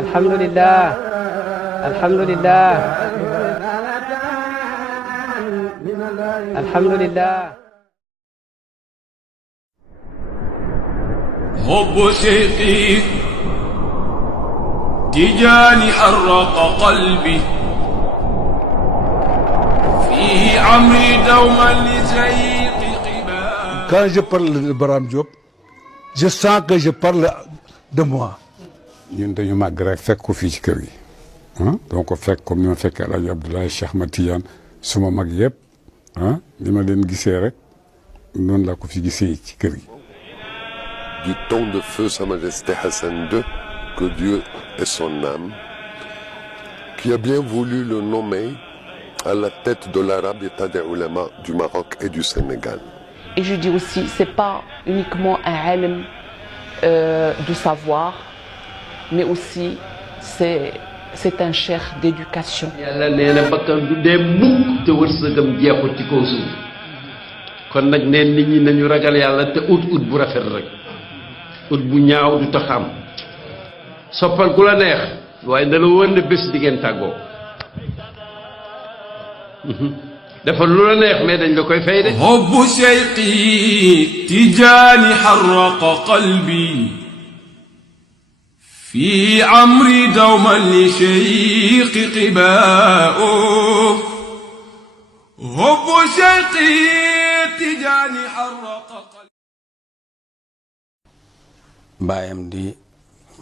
alhamdulillah alhamdulillah alhamdulillah حب شيخي تجاني حرق قلبي فيه عمري دوما لزيق قبال. Quand je parle de Barham Diop, je sens que je parle de moi. ñun dañu màgg rek fekk ko fii ci kër gi donc fekk comme ni ma fekkee El Hadj Abdoulaye Cheikh Ahmad Tidiane suma mag yëpp ni ma leen gisee rek noonu laa ko fi gisee ci kër gi. Du temps de feu Sa Majesté Hassan II, que Dieu ait son âme, qui a bien voulu le nommer à la tête de l'Arabiyya des Ulama du Maroc et du Sénégal. Et je dis aussi, c'est pas uniquement un ilm du savoir, mais aussi c'est un cheikh d'éducation. Yàlla nee na bakkan du dee mukk te wërsëgam jeexut ci kaw suuf kon nag neen nit ñi nañu ragal yàlla te ut bu rafet rek ut bu ñaaw du tax am soppal ku la neex waaye na la wër ne bés di ngeen tàggoo dafa lu la neex mais dañ la koy fay de. حب شيخي تجاني حرق قلبي في عمري دوما لشيق قباء. حب شيخي تجاني حرق قلبي. baayam di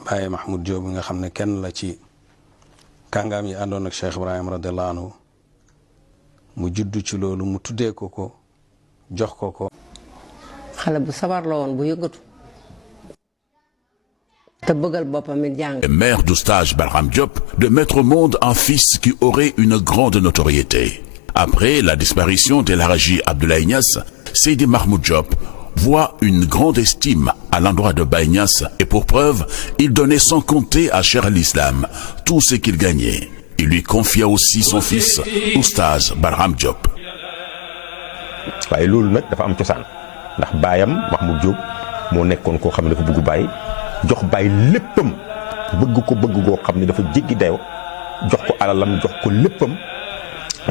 Baye Mahmoud Diop nga xam ne kenn la ci kàngaam yi àndoon ak Cheikh Ibrahim radiallahu anhu mu juddu ci loolu mu tuddee ko ko jox ko ko. xale bu sabar la woon bu yëngatu te bëggal boppam it jàng. Mère d'Oustaz Barham Diop de mettre au monde un fils qui aurait une grande notoriété. Après la disparition d'El Hadji Abdoulaye Niass, Seydi Mahmoud Diop voit une grande estime à l'endroit de Baye Niass et pour preuve, il donnait sans compter à Cheikh al-Islam tout ce qu'il gagnait. Il lui confia aussi son fils Oustaz Barham Diop. waaye loolu nag dafa am cosaan ndax baayam Mahmoud Diop moo nekkoon koo xam ne dafa bëgg Baye jox Baye léppam bëgg ko bëgg goo xam ne dafa jéggi dayo jox ko alalam jox ko léppam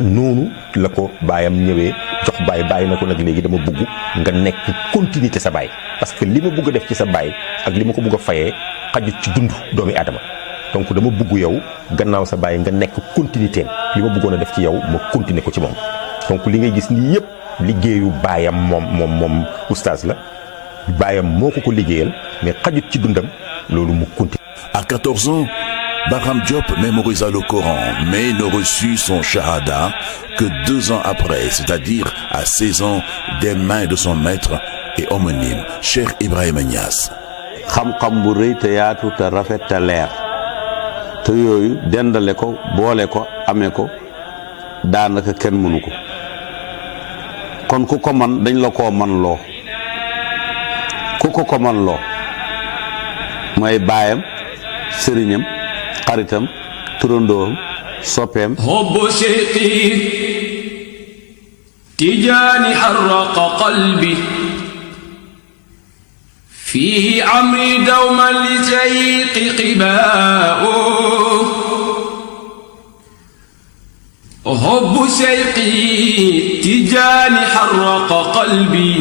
noonu la ko baayam ñëwee jox Baye na ko nag léegi dama bëgg nga nekk continuité sa Baye parce que li ma bëgg a def ci sa Baye ak li ma ko bëgg a fayee xajut ci dund doomi aadama donc dama bëgg yow gannaaw sa Baye nga nekk continuité li ma bëggoon a def ci yow ma continuer ko ci moom donc li ngay gis nii yëpp liggéeyu baayam moom oustaz la baayam moo ko liggéeyal mais xajut ci dundam loolu mu continuer. À 14 ans, Barham Diop mémorisa le Coran, mais ne reçut son shahada que 2 ans après, c'est-à-dire à 16 ans, des mains de son maître et homonyme, Cheikh Ibrahima Niass. xam-xam bu rëy te yaatu te rafet te leer te yooyu dendale ko boole ko amee ko daanaka kenn mënu ko kon ku ko man dañ la koo man loo ku ko man loo mooy baayam sëriñam xaritam turandoom soppeem. حب شيخي تجاني حرق قلبي فيه عمري دوما لزيق قباء. حب شيخي تجاني حرق قلبي.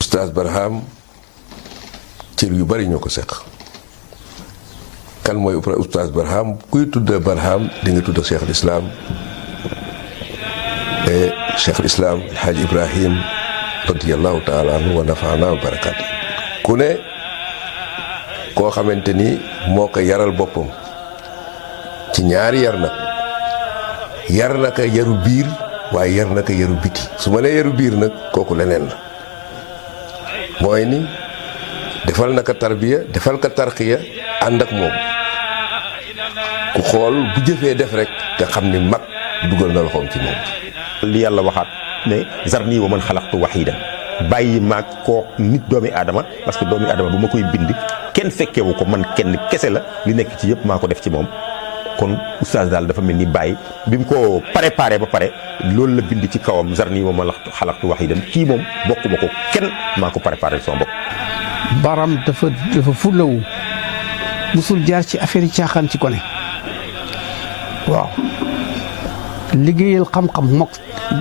Oustaz Barham cër yu bari ñoo ko seq. kan mooy Oustaz Barham kuy tudd Barham di nga tudd Cheikh al-Islam et Cheikh al-Islam El Hadj Ibrahim radiyallahu taala anhu wa nafaana wa barakaatu. ku ne koo xamante ni moo ko yaral boppam ci ñaari yar nag yar na ko yaru biir waaye yar na ko yaru biti su ma nee yaru biir nag kooku leneen la mooy ni defal na ko tarbiya defal ko tarqiya ànd ak moom ku xool bu jëfee def rek te xam ni mag dugal na loxoom ci moom. li yàlla waxaat ne zarni wa man xalaqtu wahidan bàyyi maag koo nit doomi aadama parce que doomi aadama bu ma koy bind kenn fekkewu ko man kenn kese la li nekk ci yëpp maa ko def ci moom kon oustaz daal dafa mel ni Baye bi mu ko préparé ba pare loolu la bind ci kawam zarni wa ma xalaqtu wahidan kii moom bokkuma ko kenn maa ko préparé sama bopp. Baram dafa fulawu musul jaar ci affaire yi caaxaan ci gone waaw liggéeyal xam-xam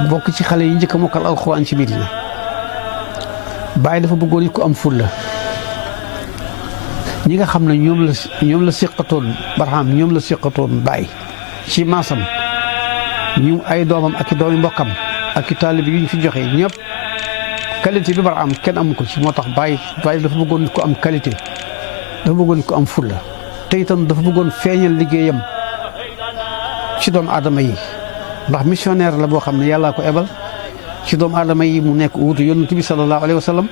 bokk ci xale yi njëkk a mokkal alxuraan ci Medina. Baye dafa bëggoon nit ku am fulla ñi nga xam ne ñoom la seqatoon Barham ñoom la seqatoon Baye ci maasam ñu ay doomam ak i doomi mbokkam ak i taalib yu ñu fi joxe ñëpp qualité bi Barham kenn amu ko ci moo tax Baye dafa bëggoon nit ku am qualité dafa bëggoon nit ku am fulla te itam dafa bëggoon feeñal liggéeyam ci doomu aadama yi ndax missionnaire la boo xam ne yàllaa ko ebal ci doomu aadama yi mu nekk wuutu yonent bi sallallahu alayhi wa sallam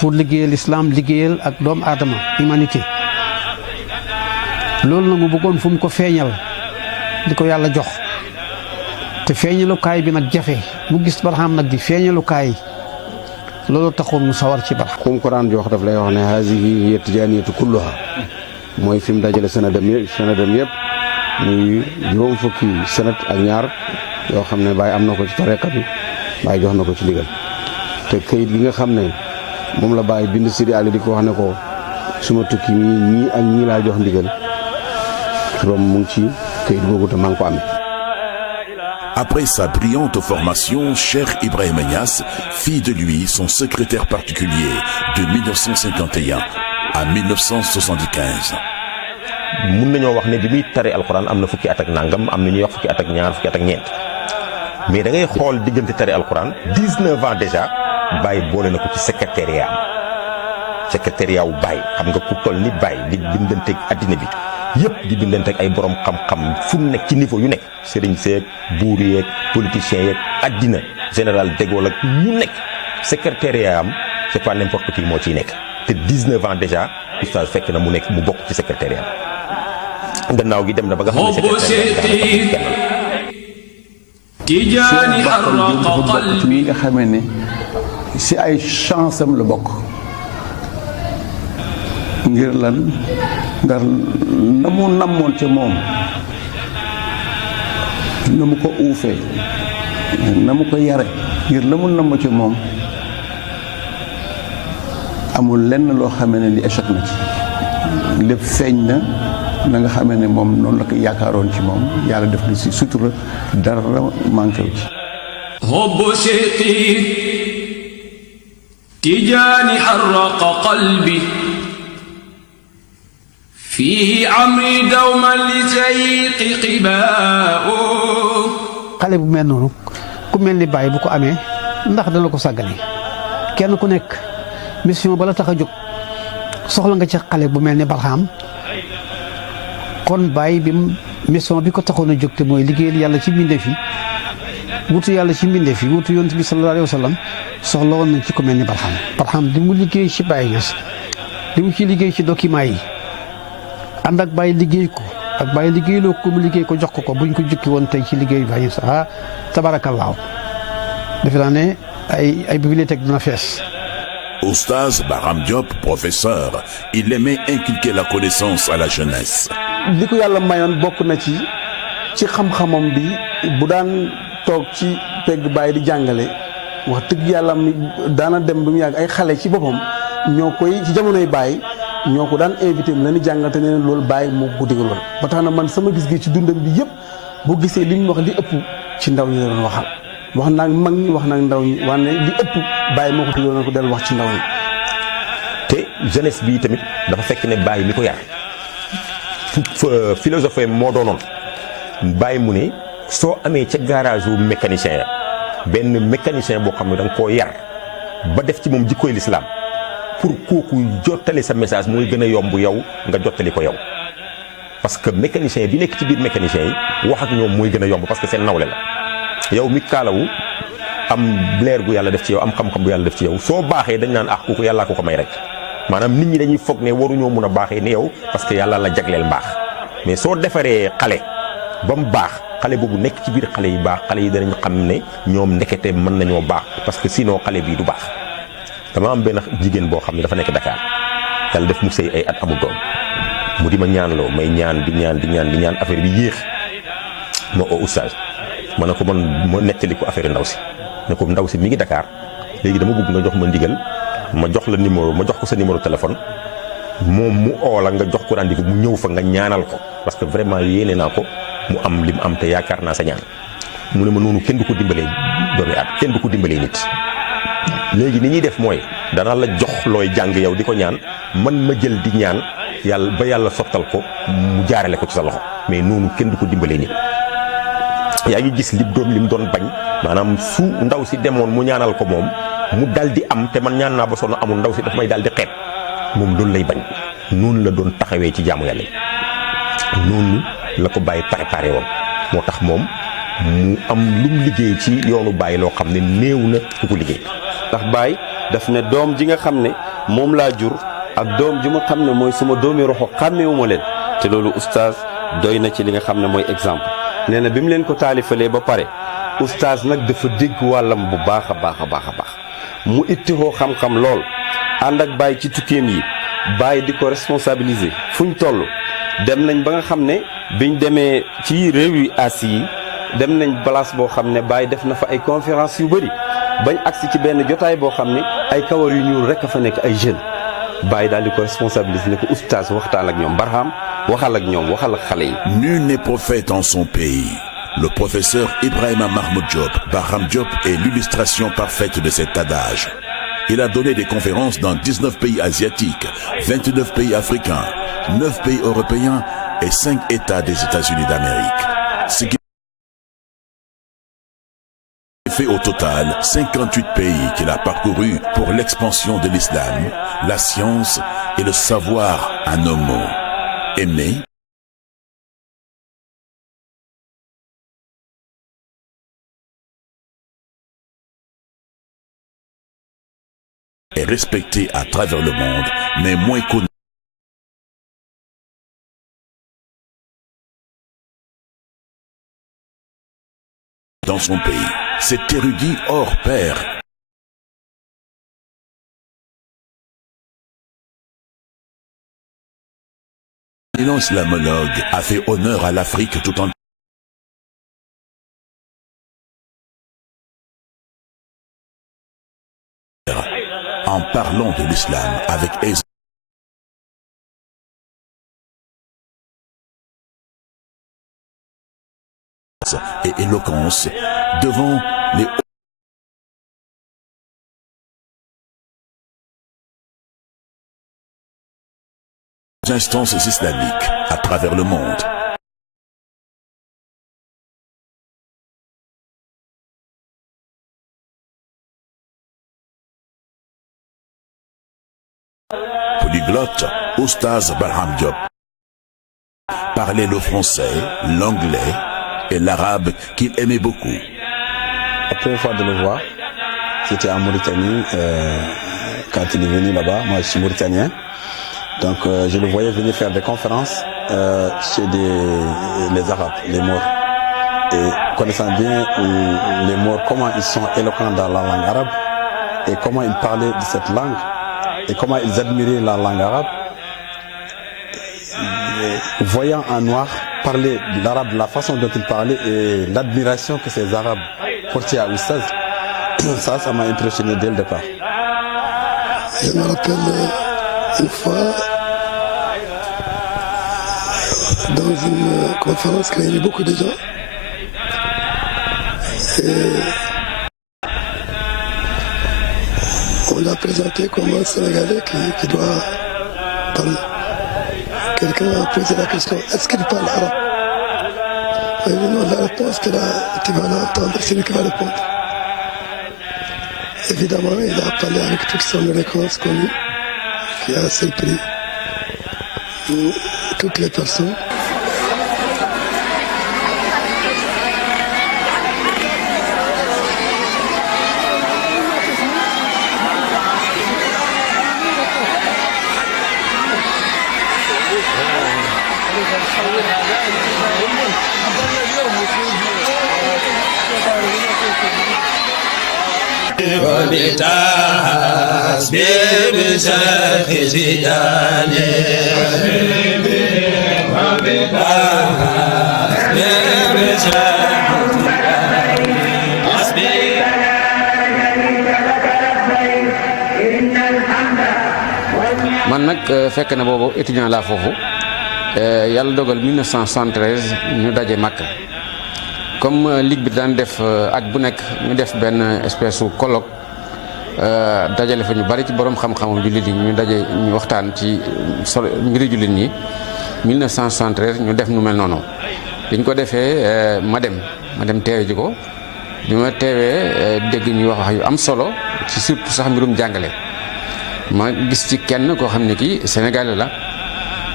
pour liggéeyal islam liggéeyal ak doomu aadama humanité loolu nag mu bëggoon fu mu ko feeñal di ko yàlla jox te feeñalukaay bi nag jafe mu gis Barham nag di feeñalukaay loolu taxoon mu sawar ci Barham. ku mu ko daan jox daf lay wax ne hazihi hiya tijaaniyatu kulluha mooy fi mu dajale sanadam yëpp muy juróom fukki sanad ak ñaar yoo xam ne Baye am na ko ci tariqa bi Baye jox na ko ci ndigal te kayit gi nga xam ne moom la Baye bind Sidi Ali di ko wax ne ko suma tukki ñii ak ñii laa jox ndigal turam mu ngi ci kayit googu te maa ngi ko amee. Après sa brillante formation, Cheikh Ibrahima Niass fit de lui son secrétaire particulier de 1951 à 1975. mun nañoo wax ne bi muy tari alxuraan am na fukki at ak nangam am na ñuy wax fukki at ak ñaar fukki at ak ñeent mais da ngay xool diggante tari alxuraan 19 ans déjà Baye boole na ko ci secrétariat wu Baye xam nga ku toll ni Baye di bindanteeg addina bi yëpp di bindanteeg ay borom xam-xam fu mu nekk ci niveau yu nekk sëriñ seeg buur yeeg politiciens yeeg addina général de Gaulle ak ñu nekk secrétariat am c'est pas n'importe qui moo ciy nekk te 19 ans déjà oustaz fekk na mu bokk ci secrétariat am gannaaw gi dem na ba nga xam ne secrétariat Tijaani harraqa qalbi mi nga xamee ne si ay chance am la bokk ngir lan ndax na mu namoon ca moom na mu ko uufee na mu ko yare ngir la mu namm ca moom amul lenn loo xamee ne li échec na ci lépp feeñ na nga xamee ne moom noonu la ko yaakaaroon ci moom yàlla def na si sutura dara manqué wu ci. hubbu shayqi tijaani harraqa qalbi fiihi amri dawman li shayqi qibaa'u. xale bu mel noonu ku mel ni Baye bu ko amee ndax dana ko sàggane kenn ku nekk mission bala tax a jóg soxla nga ci xale bu mel ni Barham kon Baye bi mission bi ko taxoon a jóg te mooy liggéeyal yàlla ci mbindeef yi wutu yàlla ci mbindeef yi wutu yonent bi sallallahu alayhi wa sallam soxla woon nañ ci ku mel ni Barham di mu liggéey ci Baye Niass di mu ci liggéey ci document yi ànd ak Baye liggéey ko ak Baye liggéeyloo ko mu liggéey ko jox ko buñ ko jukki woon tey ci liggéey Baye Niass tabaarakallaahu defe naa ne ay bibliothèque dina fees. Oustaz Barham Diop, professeur, il aimait inculquer la connaissance à la jeunesse. li ko yàlla mayoon bokk na ci xam-xamam bi bu daan toog ci pegg Baye di jàngale wax dëgg yàlla daana dem ba mu yàgg ay xale ci boppam ñoo koy ci jamonoy Baye ñoo ko daan invité mu leen di jàngal te nee na loolu Baye moo ko digaloon ba tax na man sama gis-gis ci dundam bi yëpp boo gisee li mu wax li ëpp ci ndaw ñi la doon waxal wax naa mag ñi wax naa ndaw ñi wax ne li ëpp Baye moo ko digaloon ko del wax ci ndaw ñi. te jeunesse bi tamit dafa fekk ne Baye mi ko yar philosophie moo doonoon Baye mu ne soo amee ca garage wu mécanicien ya benn mécanicien boo xam ne da nga koo yar ba def ci moom jikkooy lislaam pour kooku jottali sa message mooy gën a yomb yow nga jottali ko yow parce que mécanicien bi nekk ci biir mécanicien yi wax ak ñoom mooy gën a yomb parce que seen nawle la yow mi kaalawu am leer gu yàlla def ci yow am xam-xam bu yàlla def ci yow soo baaxee dañ naan kooku yàllaa ko may rek maanaam nit ñi dañuy foog ne waruñoo mun a baaxee ni yow parce que yàlla la jagleel mbaax mais soo defaree xale ba mu baax xale boobu nekk ci biir xale yi baax xale yi danañ xam ne ñoom ndekete mën nañoo baax parce que sinon xale bii du baax. dama am benn jigéen boo xam ne dafa nekk Dakar yàlla def mu sëy ay at amul doom mu di ma ñaanloo may ñaan di ñaan affaire bi yéex ma oo oustaz ma ne ko man ma nettali ko affaire ndaw si ne ko ndaw si mi ngi Dakar léegi dama bëgg nga jox ma ndigal ma jox la numéro ma jox ko sa numéro téléphone moom mu oo la nga jox ko rendez-vous mu ñëw fa nga ñaanal ko parce que vraiment yéene naa ko mu am li mu am te yaakaar naa sa ñaan mu ne ma noonu kenn du ko dimbalee doomi at kenn du ko dimbalee nit léegi ni ñuy def mooy dana la jox looy jàng yow di ko ñaan man ma jël di ñaan yàlla ba yàlla sottal ko mu jaarale ko ci sa loxo mais noonu kenn du ko dimbalee nit yaa ngi gis lim doon bañ maanaam su ndaw si demoon mu ñaanal ko moom mu dal di am te man ñaan naa ba sonn amul ndaw si daf may dal di xeeb moom loolu lay bañ noonu la doon taxawee ci jaamu yàlla noonu la ko bàyyi préparé woon moo tax moom mu am lum liggéey ci yoonu bàyyi loo xam ne néew na ku ko liggéey. ndax Baye daf ne doom ji nga xam ne moom laa jur ak doom ji ma xam ne mooy suma doomi roxo xàmmewuma leen te loolu oustaz doy na ci li nga xam ne mooy exemple nee na bi mu leen ko taalifalee ba pare oustaz nag dafa dégg wàllam bu baax a baax mu ittihoo xam-xam lool ànd ak Baye ci tukkeem yi Baye di ko responsabiliser fuñ toll dem nañ ba nga xam ne biñ demee ci réew yi Asie yi dem nañ place boo xam ne Baye def na fa ay conférence yu bëri bañ agsi ci benn jotaay boo xam ne ay kawar yu ñuul rek a fa nekk ay jeunes Baye daal di ko responsabiliser ne ko oustaz waxtaan ak ñoom Barham waxal ak ñoom waxal ak xale yi. Nul n'est prophète en son pays. Le professeur Ibrahima Mahmoud Diop, Barham Diop, est l'illustration parfaite de cet adage. Il a donné des conférences dans 19 pays asiatiques, 29 pays africains, 9 pays européens et 5 États des États-Unis d'Amérique. Ce qui fait au total 58 pays qu'il a parcourus pour l'expansion de l'islam, la science et le savoir en un mot. Aimer, est respecté à travers le monde, mais moins connu. Dans son pays, cet érudit hors pair islamologue a fait honneur à l'Afrique tout entière. En parlant de l'islam avec aisance et éloquence devant les instances islamiques à travers le monde. Polyglotte, Oustaz Barham Diop parlait le français, l'anglais et l'arabe qu'il aimait beaucoup. La première fois de le voir, c'était en Mauritanie, quand il est venu là-bas. Moi, je suis mauritanien. Donc, je le voyais venir faire des conférences chez les Arabes, les Maures. Et connaissant bien les Maures, comment ils sont éloquents dans la langue arabe et comment ils parlaient de cette langue et comment ils admiraient la langue arabe. Et voyant un noir parler de l'arabe, la façon dont il parlait et l'admiration que ces Arabes portaient à Oustaz, ça m'a impressionné dès le départ. Je me rappelle une fois, dans une conférence qui réunit beaucoup de gens, et on l'a présenté comme un Sénégalais qui doit parler. Quelqu'un a posé la question, est-ce qu'il parle arabe? Et non, la réponse que tu vas l'entendre, c'est lui qui va répondre. Évidemment, il a parlé avec toute son éloquence connue, qui a surpris toutes les personnes. وبتحسب بشيخ زيدان man nag fekk na boobu étudiant laa foofu yàlla dogal 1973 ñu daje Makka comme ligue bi daan def at bu nekk ñu def benn espèce su colloque dajale fa ñu bari ci borom xam-xamam jullit yi ñu daje ñu waxtaan ci solo mbiri jullit ñi 1973 ñu def nu mel noonu biñ ko defee ma dem teewe ji ko bi ma teewee dégg ñuy wax yu am solo ci surtout sax mbirum jàngale ma gis ci kenn koo xam ne kii Sénégalais la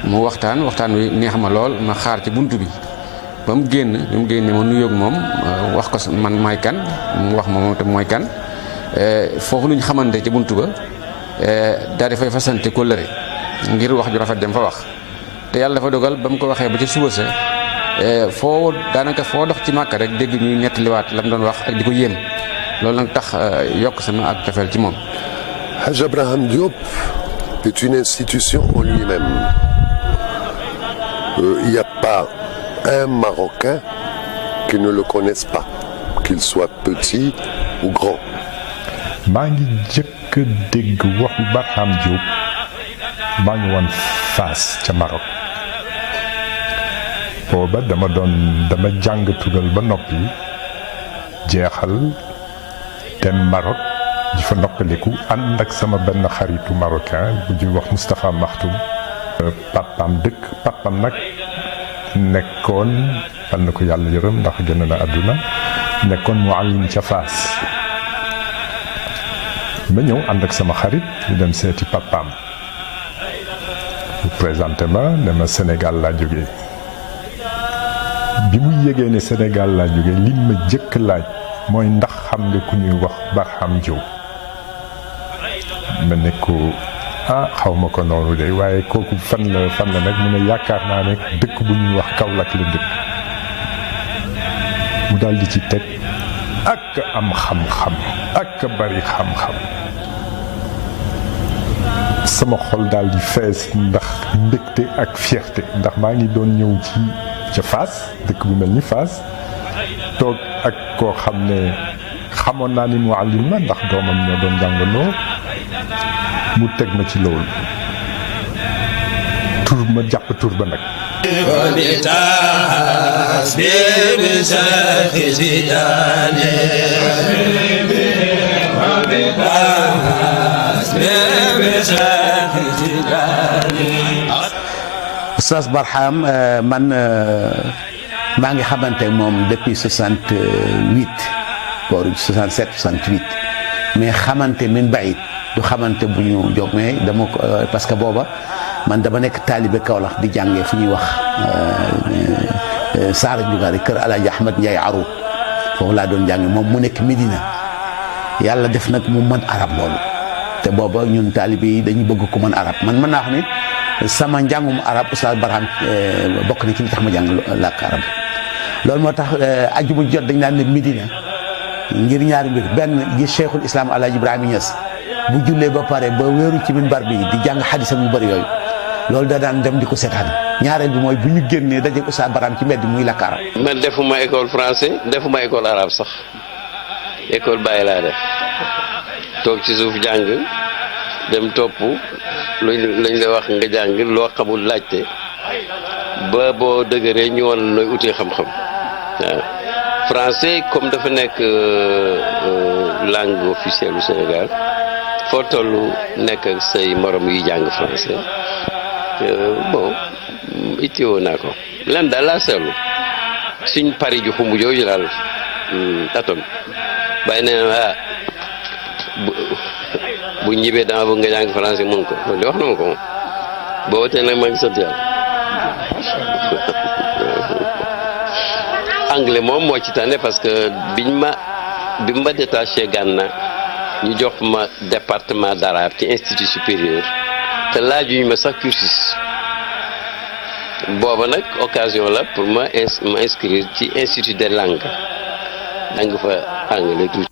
mu waxtaan wi neex ma lool ma xaar ci buntu bi ba mu génne ma nuyoog moom wax ko man maay kan mu wax ma moom te mooy kan foofu lu ñu xamante ci buntu ba daal di fay fasante kóllëre ngir wax ju rafet dem fa wax te yàlla dafa dogal ba mu ko waxee ba ci suba sa daanaka foo dox ci Màkka rek dégg ñuy nettaliwaat la mu doon wax ak di ko yéem loolu nag tax yokk sama ak cofeel ci moom. Hadj Abraham Diop est une institution en lui-même. Il n'y a pas un Marocain qui ne le connaisse pas, qu'il soit petit ou grand. maa ngi jëkk dégg waxu Barham Diop maa ngi woon Fass ca Maroc booba dama jàng tugal ba noppi jeexal dem Maroc di fa noppaliku ànd ak sama benn xaritu marocain bu ñuy wax Moustapha Makhtoum papam nag nekkoon fal na ko yàlla yërëm ndax génn na àdduna nekkoon muallim ca Fass ma ñëw ànd ak sama xarit ñu dem seeti papaam mu présenté ma ne ma Sénégal laa jógee bi mu yégee ne Sénégal laa jógee li ma jëkk laaj mooy ndax xam nga ku ñuy wax Barham Diop ma ne ko xaw ma ko noonu de waaye kooku fan la nag mu ne yaakaar naa ne dëkk bu ñuy wax Kaolack la dëkk mu daal di ci teg ak am xam-xam ak bari xam-xam sama xol daal di fees ndax mbégte ak fierté ndax maa ngi doon ñëw ca Fass dëkk bu mel ni Fass toog ak koo xam ne xamoon naa ni muallim la ndax doomam ñoo doon jàngandoo mu teg ma ci loolu ma jàpp tur ba nag Oustaz Barham man maa ngi xamante moom depuis 68 booru 67 68 mais xamante min bayit du xamante bu ñu jóg mais dama ko parce que booba man dama nekk taalibe Kaolack di jàngee fu ñuy wax Saara Njugaari kër Alaaji Ahmad Ndiaye Arout foofu laa doon jàngee moom mu nekk Médina yàlla def nag mu mën arab loolu te booba ñun taalibe yi dañu bëgg ko mën arab man mën naa wax ni sama njàngum arab Oustaz Barham bokk na ci li tax ma jàng làkk arab loolu moo tax ajjuma jot dañ daan ne Médina ngir ñaari mbir benn gi Cheikhul Islam Alaaji Ibrahima Niass bu jullee ba pare ba wéeru ci minbar bi di jàng xadisam yu bëri yooyu loolu da daan dem di ko seetaan ñaareel bi mooy bu ñu génnee daje Oustaz Barham ci mbedd muy làkk arab man defuma école français defuma école arabe sax école bàyyi laa def toog ci suuf jàng dem topp lañ la wax nga jàng loo xamul laajte ba boo dëgëree ñu woon nooy utee xam-xam waaw français comme dafa nekk langue officielle du Sénégal foo toll nekk ak say morom yuy jàng français bon itteewoo naa ko lan daal laa seetlu suñ pari ju xumb jooju daal atom bàyyi nee na bu ñibbee dama bëgg nga jàng français mun ko loolu de wax na ma ko moom booba tey nag maa ngi sant yàlla anglais moom moo ci tane parce que bi ma détaché Gànna ñu jox ma département d'arabe ci institut supérieur te laajuñu ma sax cursus booba nag occasion la pour ma inscrire ci institut des langues jàng fa anglais tuuti.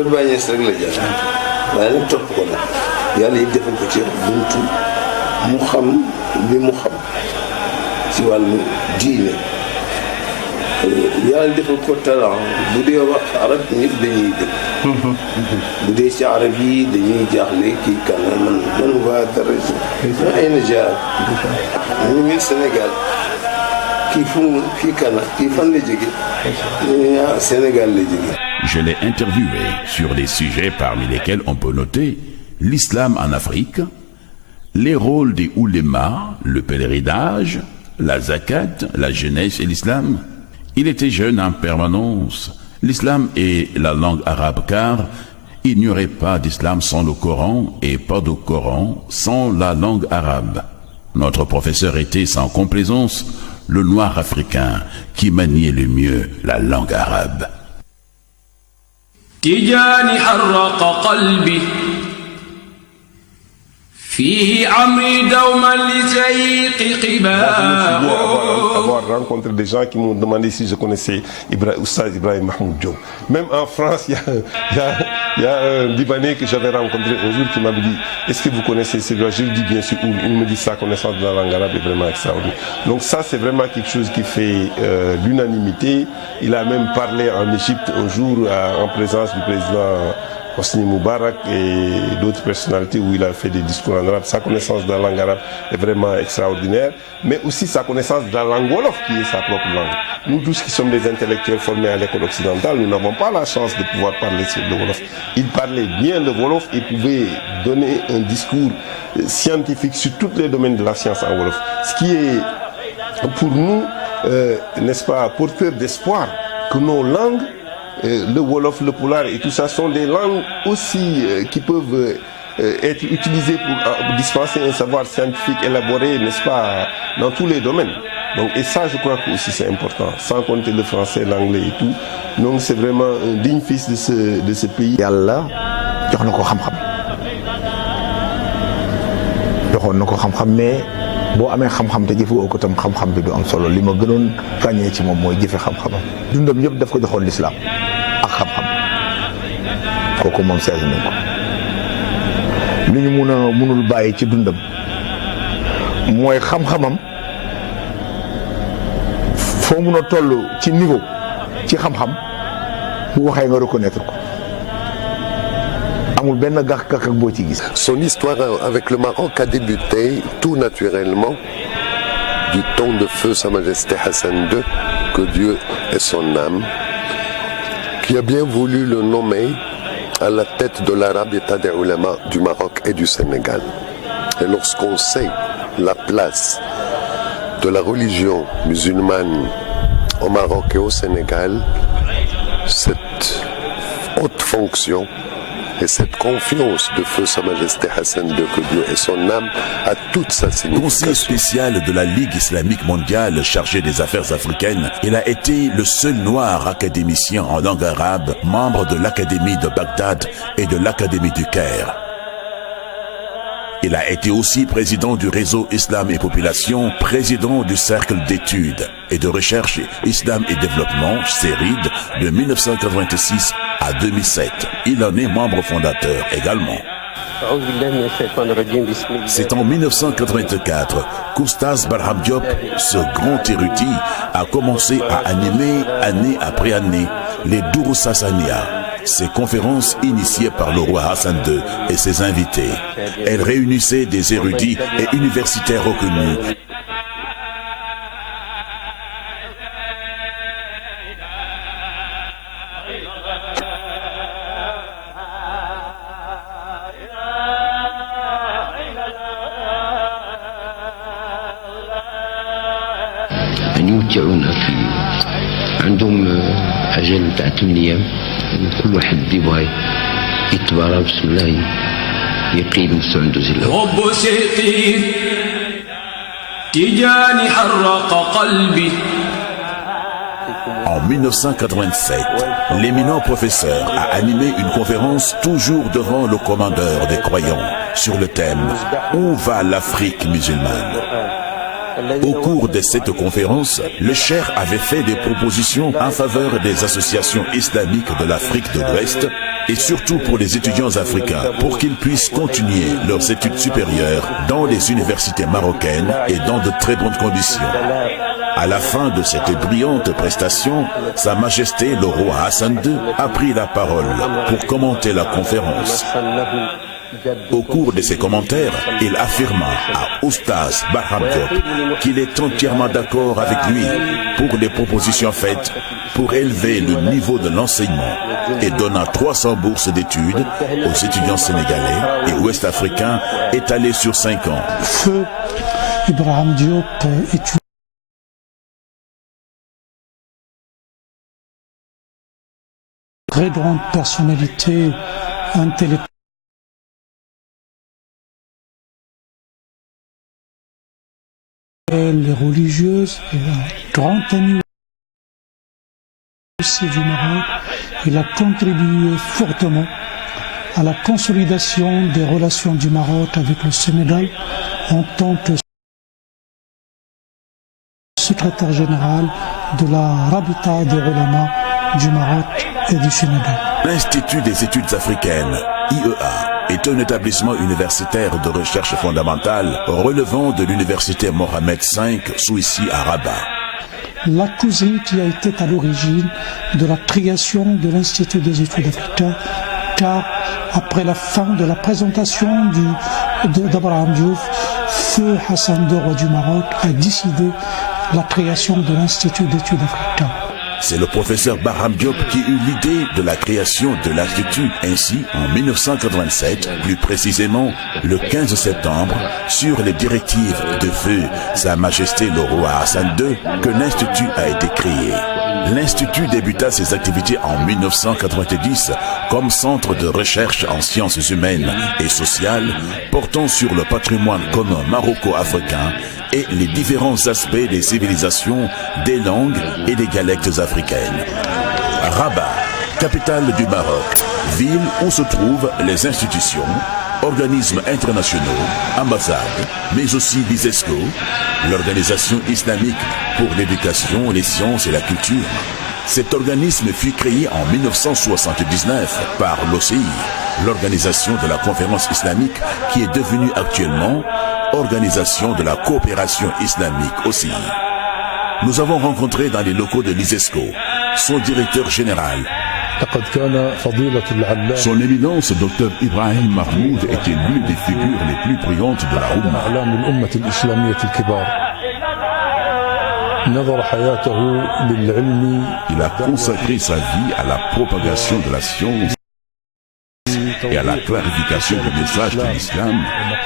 kër Baay Ñas rek la jaar waaye nag topp ko nag yàlla yi defal ko ci buntu mu xam li mu xam ci wàllu diine yàlla defal ko talent bu dee wax arab ñëpp dañuy dégg bu dee ci arab yi dañuy jaaxle kii kan la man waa dara ma ay na jaar ñu ngi Sénégal kii fu mu kii kan la kii fan la jóge Sénégal la jóge. Je l'ai interviewé sur des sujets parmi lesquels on peut noter l'islam en Afrique, les rôles des oulémas, le pèlerinage, la zakat, la jeunesse et l'islam. Il était jeune en permanence. L'islam est la langue arabe car il n'y aurait pas d'islam sans le Coran et pas de Coran sans la langue arabe. Notre professeur était sans complaisance le noir africain qui maniait le mieux la langue arabe. تجاني حرق قلبي فيه عمري دوما لزيق قباء. Avoir rencontré des gens qui m'ont demandé si je connaissais Oustaz Ibrahim Mahmoud Diop. Même en France, il y a un Libanais que j'avais rencontré un jour qui m'avait dit est-ce que vous connaissez celui-là? Je lui dis bien sûr. Il me dit sa connaissance de la langue arabe est vraiment extraordinaire. Donc ça, c'est vraiment quelque chose qui fait l'unanimité. Il a même parlé en Égypte un jour en présence du président Hosni Moubarak et d'autres personnalités où il a fait des discours en arabe. Sa connaissance de la langue arabe est vraiment extraordinaire, mais aussi sa connaissance de la langue wolof qui est sa propre langue. Nous tous qui sommes des intellectuels formés à l'école occidentale, nous n'avons pas la chance de pouvoir parler le wolof. Il parlait bien le wolof et pouvait donner un discours scientifique sur tous les domaines de la science en wolof. Ce qui est pour nous, n'est-ce pas, porteur d'espoir que nos langues, le wolof, le pulaar et tout ça sont des langues aussi qui peuvent être utilisées pour dispenser un savoir scientifique élaboré, n'est-ce pas, dans tous les domaines. Donc, et ça, je crois que aussi c'est important, sans compter le français, l'anglais et tout. Donc, c'est vraiment un digne fils de ce pays. Yàlla jox na ko xam-xam joxoon na ko xam-xam mais boo amee xam-xam te jëfewoo ko tam xam-xam bi du am solo li ma gënoon ràññee ci moom mooy jëfe xam-xamam dundam yëpp daf ko joxoon lislaam ak xam-xam kooku moom seetlu nañ ko li ñu mënul bàyyi ci dundam mooy xam-xamam foo mun a toll ci niveau ci xam-xam bu waxee nga reconnaître ko amul benn gàkk-gàkk boo ci gis. Son histoire avec le Maroc a débuté tout naturellement du temps de feu Sa Majesté Hassan II, que Dieu ait son âme, qui a bien voulu le nommer à la tête de l'Arabita des Ulama du Maroc et du Sénégal. Et lorsqu'on sait la place de la religion musulmane au Maroc et au Sénégal, cette haute fonction et cette confiance de feu Sa Majesté Hassan II, que Dieu ait son âme, a toute sa signification. Conseiller spécial de la Ligue islamique mondiale chargé des affaires africaines, il a été le seul noir académicien en langue arabe, membre de l'Académie de Bagdad et de l'Académie du Caire. Il a été aussi président du réseau Islam et Population, président du Cercle d'études et de recherche Islam et Développement, CERID, de 1986 à 2007. Il en est membre fondateur également. C'est en 1984 qu'Oustaz Barham Diop, ce grand érudit, a commencé à animer année après année les Dourous Sassania, ces conférences initiées par le roi Hassan II et ses invités. Elles réunissaient des érudits et universitaires reconnus. يمتعونا في عندهم أجل تاع 8 أيام كل واحد يبغى يتبارى بسم الله يقيد نفسه عنده زله. حب سيقي تجاني حرق قلبي. En 1987, l'éminent professeur a animé une conférence toujours devant le commandeur des croyants sur le thème « Où va l'Afrique musulmane ?» Au cours de cette conférence, le cheikh avait fait des propositions en faveur des associations islamiques de l'Afrique de l'Ouest et surtout pour les étudiants africains, pour qu'ils puissent continuer leurs études supérieures dans les universités marocaines et dans de très bonnes conditions. À la fin de cette brillante prestation, Sa Majesté le roi Hassan II a pris la parole pour commenter la conférence. Au cours de ses commentaires, il affirma à Oustaz Barham Diop qu'il est entièrement d'accord avec lui pour les propositions faites pour élever le niveau de l'enseignement et donna 300 bourses d'études aux étudiants sénégalais et ouest-africains étalées sur 5 ans. Feu Ibrahim Diop est une très grande personnalité intellectuelle et religieuse, et un grand ami aussi du Maroc. Il a contribué fortement à la consolidation des relations du Maroc avec le Sénégal en tant que secrétaire général de la Rabita des Ulama du Maroc et du Sénégal. L'Institut des études africaines, IEA, est un établissement universitaire de recherche fondamentale relevant de l'université Mohamed V, Souissi à Rabat. La cousine qui a été à l'origine de la création de l'Institut des études africaines, car après la fin de la présentation d'Abraham Diouf, Feu Hassan II, roi du Maroc, a décidé la création de l'Institut d'études africaines. C'est le professeur Barham Diop qui eut l'idée de la création de l'Institut. Ainsi, en 1987, plus précisément le 15 septembre, sur les directives de Feu Sa Majesté le roi Hassan II, que l'Institut a été créé. L'Institut débuta ses activités en 1990 comme centre de recherche en sciences humaines et sociales portant sur le patrimoine commun maroco-africain et les différents aspects des civilisations, des langues et des dialectes africaines. Rabat, capitale du Maroc, ville où se trouvent les institutions, organismes internationaux, ambassades, mais aussi l'ISESCO, l'Organisation islamique pour l'éducation, les sciences et la culture. Cet organisme fut créé en 1979 par l'OCI, l'Organisation de la Conférence islamique qui est devenue actuellement Organisation de la coopération islamique aussi. Nous avons rencontré dans les locaux de l'ISESCO son directeur général. Son éminence, Dr Ibrahim Mahmoud, était l'une des figures les plus brillantes de la Oumma. Il a consacré sa vie à la propagation de la science et à la clarification du message de l'islam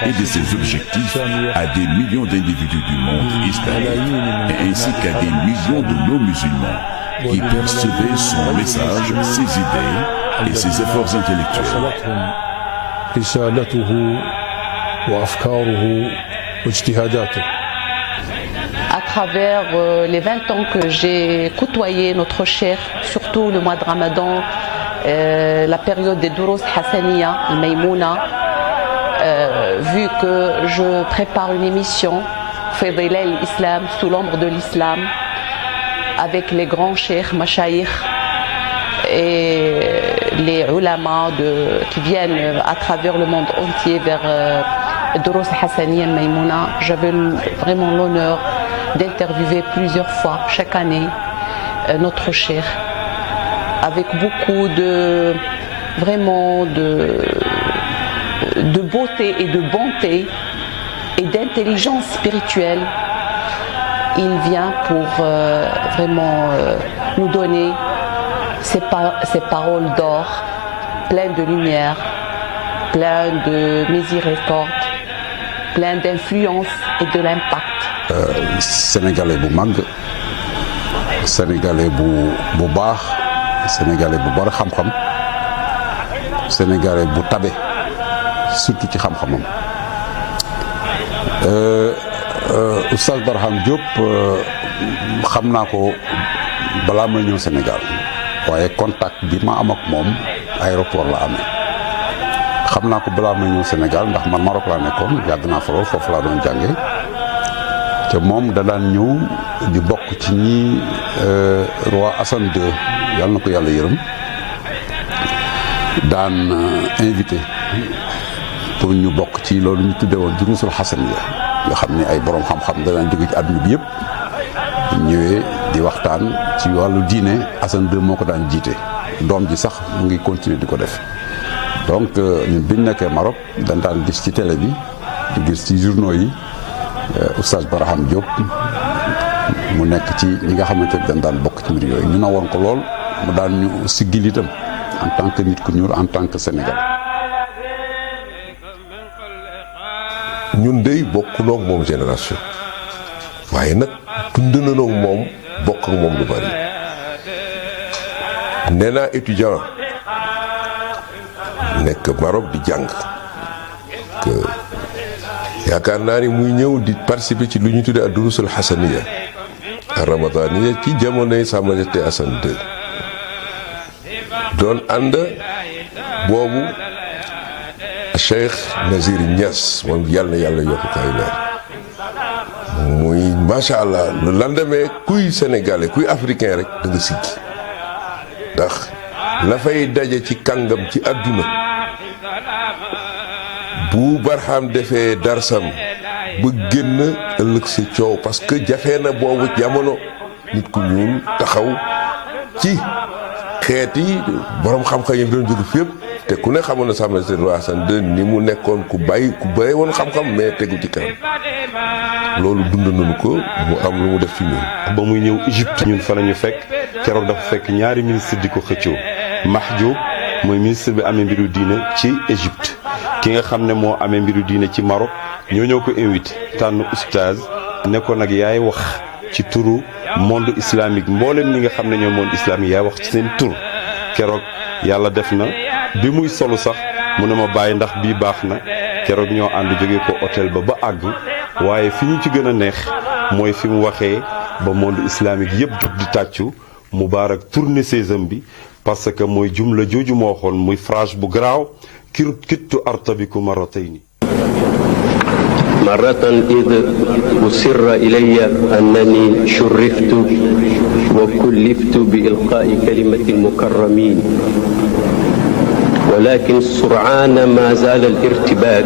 et de ses objectifs à des millions d'individus du monde islamique, et ainsi qu'à des millions de non-musulmans qui percevaient son message, ses idées et ses efforts intellectuels. À travers les 20 ans que j'ai côtoyé notre cher, surtout le mois de Ramadan, la période des Durous Hassaniya, le Maïmouna, vu que je prépare une émission, Fidélé l'Islam, sous l'ombre de l'Islam, avec les grands cheikhs, machaïrs et les ulama qui viennent à travers le monde entier vers Durous Hassaniya, Maïmouna, j'avais vraiment l'honneur d'interviewer plusieurs fois, chaque année, notre cheikh, avec beaucoup de beauté et de bonté et d'intelligence spirituelle. Il vient pour vraiment nous donner ces paroles d'or, pleines de lumière, pleines de miséricorde, pleines d'influence et de l'impact. Sénégalais bu mag, Sénégalais bu baax, Sénégalais bu bari xam-xam, Sénégalais bu tabe, surtout ci xam-xamam. Oustaz Barham Diop xam naa ko balaa may ñëw Sénégal waaye contact bi ma am ak moom aéroport la amee xam naa ko balaa may ñëw Sénégal ndax man Maroc laa nekkoon yàgg naa fa lool foofu laa doon jànge te moom da daan ñëw di bokk ci ñi roi Hassan II yàlla na ko yàlla yërëm daan invité pour ñu bokk ci loolu ñu tudde woon duruusul xasaniya nga xam ne ay borom xam-xam danañ jóge ci àdduna bi yëpp ñëwee di waxtaan ci wàllu diine. Hassan II moo ko daan jiite, doom ji sax mu ngi continuer di ko def. donc ñun biñ nekkee Maroc dañ daan gis ci télé bi di gis ci journaux yi oustaz Barham Diop mu nekk ci ñi nga xamante ne dañ daan bokk ci mbir yooyu ñu na woon ko lool mu daan ñu siggil itam en tant que nit ku ñuul, en tant que Sénégal. ñun dey bokkunoog moom génération waaye nag dund nañoo moom bokk ak moom lu bari. nee naa étudiant nekk Maroc di jàng que yaakaar naa ni muy ñëw di participer ci lu ñu tuddee ad-durusul xasaniya ar-ramadaniya ci jamonoy Sa Majesté Hassan II doon ànd boobu Cheikh Nazir Niass moom yàlla na yàlla yokk ko ay leer muy macha allah le lendemain kuy sénégalais kuy africain rek da nga siggi ndax la fay daje ci kàngam ci àdduna bu Barham defee darsam ba génn ëllëg sa coow parce que jafe na boobu jamono nit ku ñuul taxaw ci xeet yi borom xam-xam yi doon jóge fépp te ku ne xamoon na Sa Majesté Hassan II ni mu nekkoon ku bàyyi woon xam-xam mais tegu ci kanam loolu dund nañu ko mu am lu mu def ci ñun. ba muy ñëw Égypte ñun fa la ñu fekk keroog dafa fekk ñaari ministre di ko xëccoo Mahjoub mooy ministre bi amee mbiru diine ci Égypte ki nga xam ne moo amee mbiru diine ci Maroc ñoo ko invité tànn oustaz ne ko nag yaay wax ci turu monde islamique mboolem ñi nga xam ne ñoo monde islamique yaay wax ci seen tur keroog yàlla def na bi muy solu sax mu ne ma bàyyi ndax bii baax na keroog ñoo ànd jóge ko hôtel ba àgg waaye fi ñu ci gën a neex mooy fi mu waxee ba monde islamique yëpp jug di tàccu Moubarak tourné sésam bi parce que mooy jumla jooju moo waxoon muy phrase bu garaaw kittu artabiku maratayni مرة إذ أسر إلي أنني شرفت وكلفت بإلقاء كلمة المكرمين ولكن سرعان ما زال الارتباك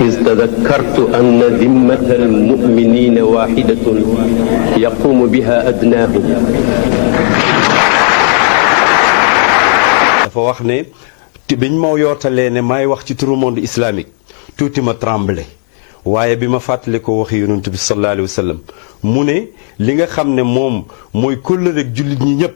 إذ تذكرت أن ذمة المؤمنين واحدة يقوم بها أدناهم. dafa wax ne biñ ma yootalee ne may wax ci turu monde islamique tuuti ma tremblé waaye bi ma fàttali ko waxi yonent bi sallallahu alayhi wa sallam mu ne li nga xam ne moom mooy kóllëre ak jullit ñi ñëpp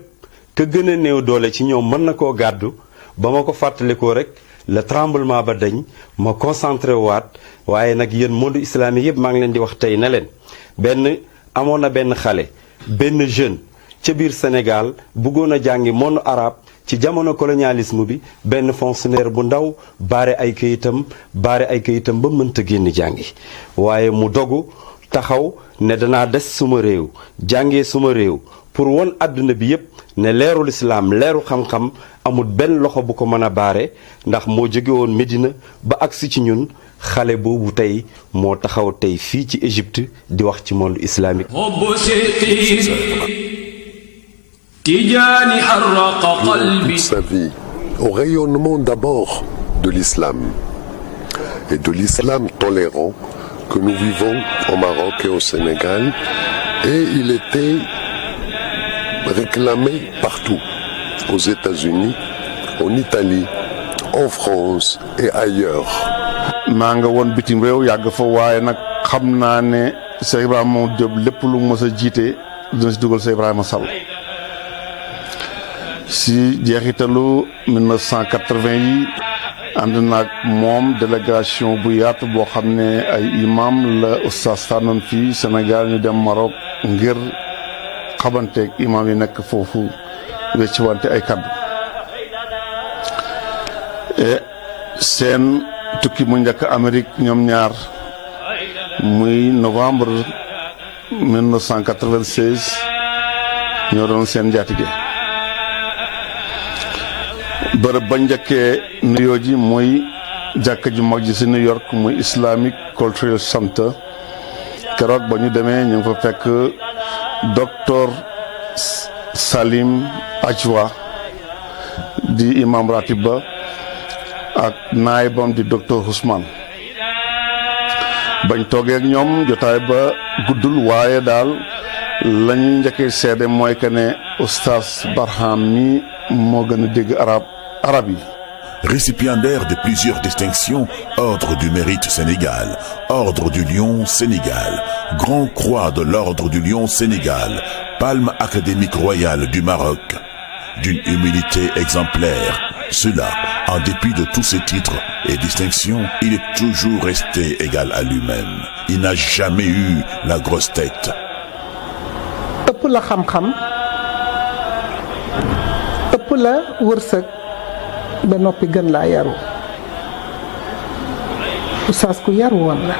ka gën a néew doole ci ñoom mën na koo gàddu ba ma ko fàttalikoo rek le tremblement ba dañ ma concentré waat waaye nag yéen monde islamique yëpp maa ngi leen di wax tey ne leen amoon na benn xale benn jeune ca biir Sénégal bëggoon a jàngi monde arabe ci jamono colonialisme bi benn fonctionnaire bu ndaw baare ay kayitam ba mënta génn jàngi waaye mu dogu taxaw ne danaa des suma réew jàngee suma réew pour won àdduna bi yépp ne leerul islaam leeru xam-xam amul benn loxo bu ko mën a baare ndax moo jóge woon Médina ba agsi ci ñun xale boobu tey moo taxaw tey fii ci Égypte di wax ci monde islamique. Toute sa vie au rayonnement d'abord de l'islam et de l'islam tolérant que nous vivons au Maroc et au Sénégal, et il était réclamé partout, aux États-Unis, en Italie, en France et ailleurs. maa nga woon bitim réew yàgg fa waaye nag xam naa ne Cheikh Ibrahima Diop lépp lu mës a jiite dina si dugal Cheikh Ibrahima Sall si jeexitalu 1980 yi ànd naag moom délégation bu yaatu boo xam ne ay imam la oustaz tànnoon fii Sénégal ñu dem Maroc ngir xabanteeg imam yi nekk foofu wecci wante ay kaddu seen tukki mu njëkk Amérique ñoom ñaar muy novembre 1996 ñoo doon seen njaatige bërëb ba njëkkee nuyoo ji muy jàkka ju mag ji si New York muy Islamic Cultural Center keroog ba ñu demee ñu ngi fa fekk docteur Salim Ajwa di imam ratib ba ak naayibam di docteur Ousmane bañ toogee ak ñoom jotaay ba guddul waaye daal lañu njëkkee seede mooy que ne oustaz Barham mi moo gën a dégg arab yi. Récipiendaire de plusieurs distinctions, Ordre du Mérite Sénégal, Ordre du Lion Sénégal, Grand Croix de l'Ordre du Lion Sénégal, Palme académique royale du Maroc. D'une humilité exemplaire, cela, en dépit de tous ses titres et distinctions, il est toujours resté égal à lui-même. Il n'a jamais eu la grosse tête. ëpp la xam-xam ëpp la wërsëg ba noppi gën laa yaru oustaz ku yaru woon la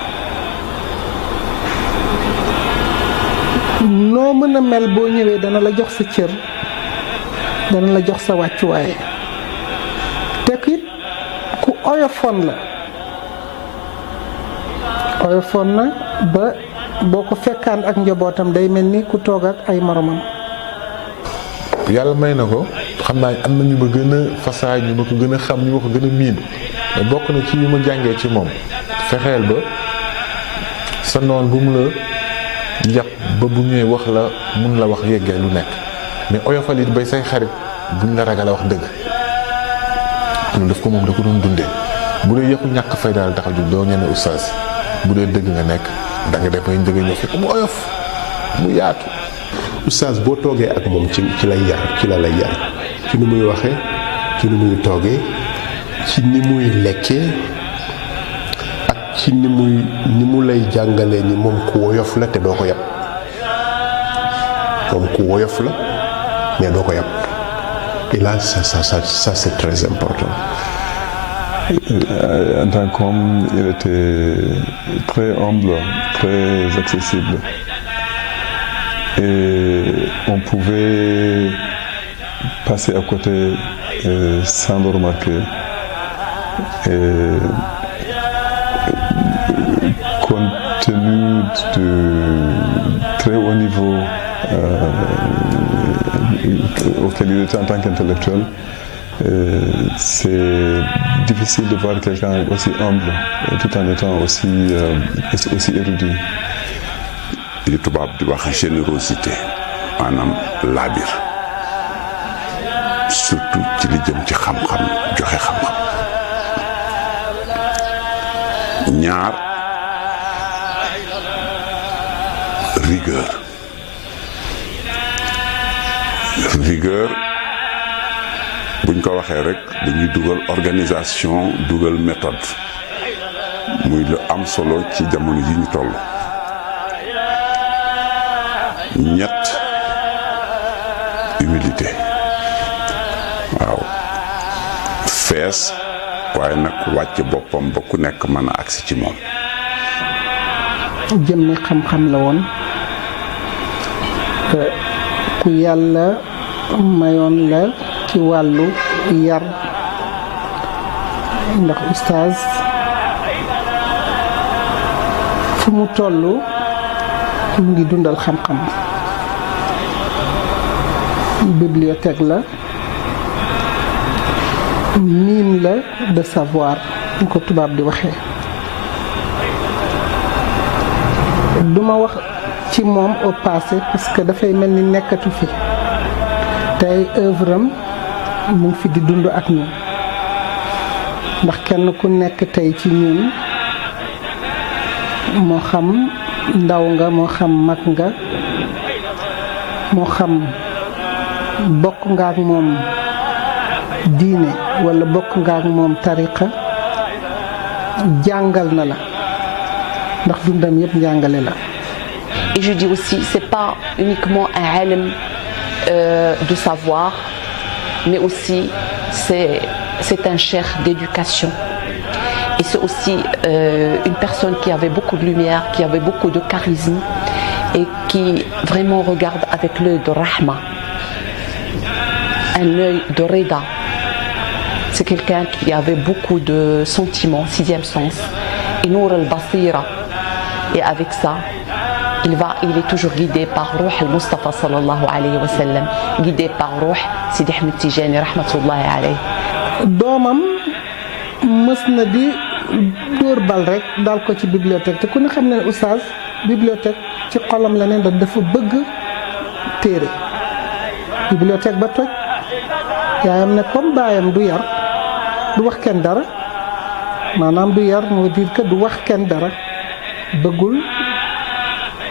noo mën a mel boo ñëwee dana la jox sa cër dana la jox sa wàccuwaay te it ku oyofoon la oyofoon na ba boo ko fekkaan ak njabootam day mel ni ku toog ak ay moromam. yàlla may na ko xam naa am na ñu ma gën a fasaay ñu ma ko gën a xam ñu ma ko gën a miin mais bokk na ci yu ma jàngee ci moom fexeel ba sa noon bu mu la yàpp ba bu ñëwee wax la mun la wax yeggee lu nekk mais oyofal it bay say xarit buñ la ragal a wax dëgg loolu daf ko moom da ko doon dundee bu dee yëpp ñàkk fay daal tax a jug doo ñeme oustaz bu dee dëgg nga nekk da nga def bañ dëgg ñëw fekk mu oyof mu yaatu. oustaz boo toogee ak moom ci lay yar ci la lay yar ci ni muy waxee ci ni muy toogee ci ni muy lekkee ak ci ni mu lay jàngalee ni moom ku woyof la te doo ko yab moom ku woyof la mais doo ko yab et là ça c'est très important. En tant qu'homme, il était très humble, très accessible. Et on pouvait passer à côté sans le remarquer. Et compte tenu du très haut niveau auquel il était en tant qu'intellectuel, c'est difficile de voir quelqu'un aussi humble tout en étant aussi érudit. li tubaab di wax générosité maanaam laabir surtout ci li jëm ci xam-xam joxe xam-xam. ñaar rigueur buñ ko waxee rek dañuy dugal organisation dugal méthode muy lu am solo ci jamono yi ñu toll. ñett humilité waaw fees waaye nag wàcc boppam ba ku nekk mën a agsi ci moom. jëmmi xam-xam la woon ku yàlla mayoon la ci wàllu yar ndax oustaz fu mu toll mu ngi dundal xam-xam bibliothèque la mine la de savoir ñu ko tubaab di waxee duma wax ci moom au passé parce que dafay mel ni nekkatu fi tey œuvre am mu ngi fi di dund ak ñun ndax kenn ku nekk tey ci ñun moo xam ndaw nga moo xam mag nga moo xam bokk nga ak moom diine wala bokk nga ak moom tariqa jàngal na la ndax dundam yëpp njàngale la. Et je dis aussi, c'est pas uniquement un alim de savoir, mais aussi c'est un cheikh d'éducation. Et c'est aussi une personne qui avait beaucoup de lumière, qui avait beaucoup de charisme et qui vraiment regarde avec l'œil de Rahma, un œil de Reda. C'est quelqu'un qui avait beaucoup de sentiments, sixième sens, et Nour al-Basira. Et avec ça, il est toujours guidé par Ruh al-Mustafa sallallahu alayhi wa sallam, guidé par Ruh Sidi Ahmed Tijani rahmatullahi alayhi. doomam mës na di dóor bal rek daal ko ci bibliothèque te ku ne xam ne oustaz bibliothèque ci xolam la ne dafa bëgg téere bibliothèque ba toj yaayam ne comme baayam du yar du wax kenn dara maanaam du yar moo dire que du wax kenn dara bëggul